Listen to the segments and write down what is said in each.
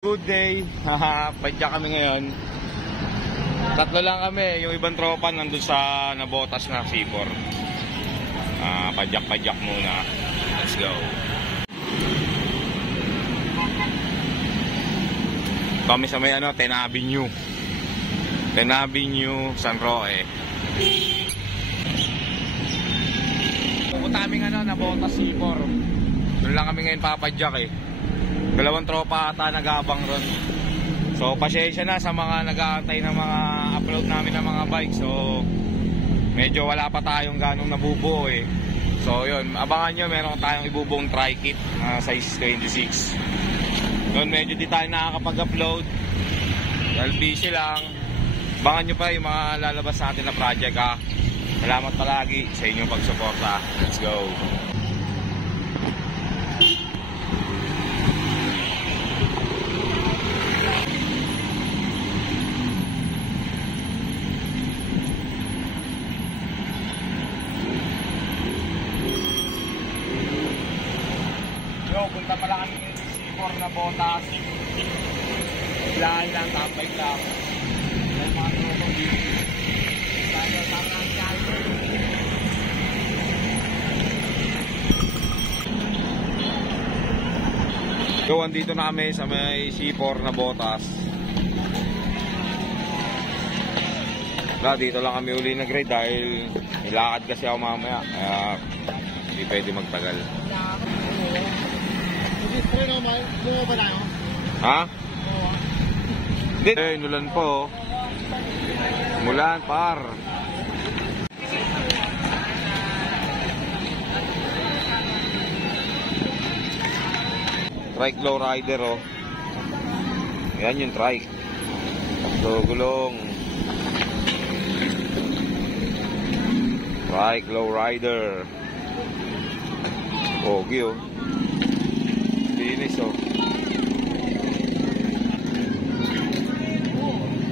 Good day. Padyak kami ngayon. Tatlo lang kami. Yung ibang tropa nandun sa nabotas na C4. Padyak muna. Let's go. Kami sa may 10 Avenue. 10 Avenue, San Roque. Pupunta kaming nabotas C4. Doon lang kami ngayon papadyak eh. Dalawang tropa ata nag-aabang ron. So pasensya na sa mga nag-aantay ng mga upload namin ng mga bike. So medyo wala pa tayong ganong nabubuo eh. So yun, abangan nyo, meron tayong ibubuong tri-kit size 26. Doon medyo di tayo nakakapag-upload dahil busy lang. Abangan nyo pa yung mga lalabas natin na project ha. Salamat palagi sa inyong pagsuporta. Let's go. Punta pala kami ng C4 na botas. Bilahan lang, tambay lang. May mga trotong dito. Tayo para ng kalto. So, andito na kami sa may C4 na botas. Dito lang kami uli nag-ride dahil ilakad kasi ako mamaya. Kaya hindi pwede magtagal. Ha? Hindi. Nulan po. Mulan par. Trike low rider oh. Yan yung trike. Tatlo gulong. Trike low rider. Pogi oh. Linis oh.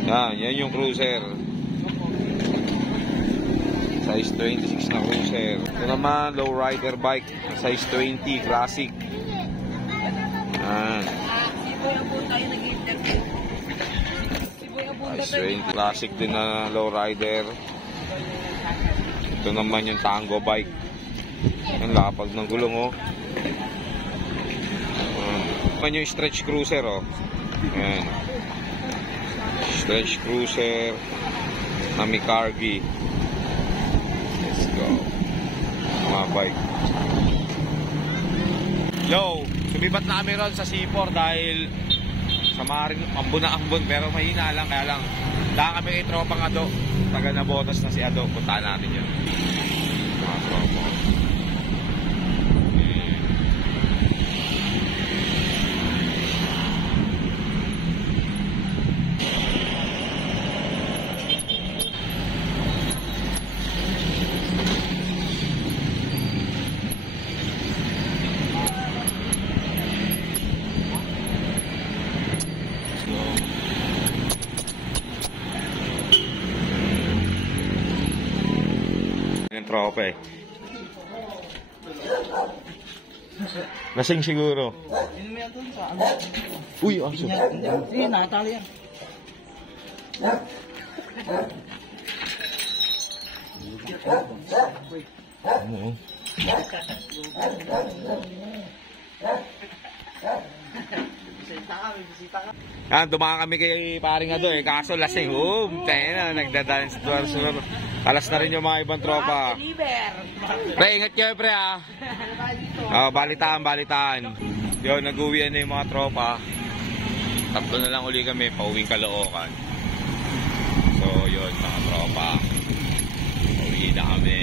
Yan yung cruiser. Size 26 na cruiser. Ito naman low rider bike. Size 20 classic. Size 20 classic din na low rider. Ito naman yung tango bike. Ang lapag ng gulong oh. Yung stretch cruiser oh. Ayan. Stretch cruiser na Mikargi. Let's go. Mga bike. Yo, sumibat na kami ron sa C4 dahil sa maring ambon na ambon pero mahina lang, kaya lang daan kami kay tropang Ado. Taga nabotas na si Ado. Puntaan natin yun. Mga tropa. Tropa eh. Lasing siguro. Uy, aso. Hindi, nakatali yan. Ano? Dumaan kami kay paring Ado eh. Kaso lasing. Tayo na, nagdadaan sa tuwar-sunod. Alas na rin yung mga ibang tropa. Pre, ingat kayo pre ha. Balitaan. Yun, nag-uwian na yung mga tropa. Tatlo na lang uli kami, pauwing Caloocan. So yun mga tropa, pauwi na kami.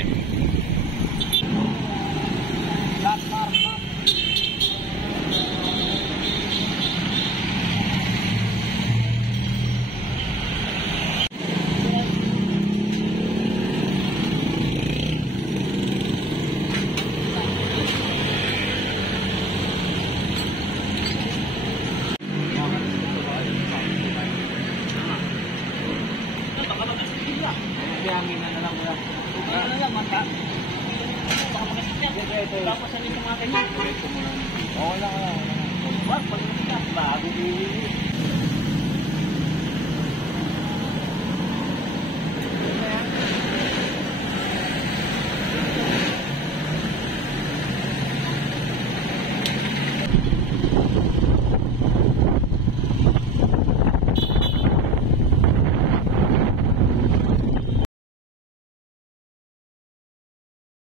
Tapos ano yung mga ganyan? Okay lang. bago din.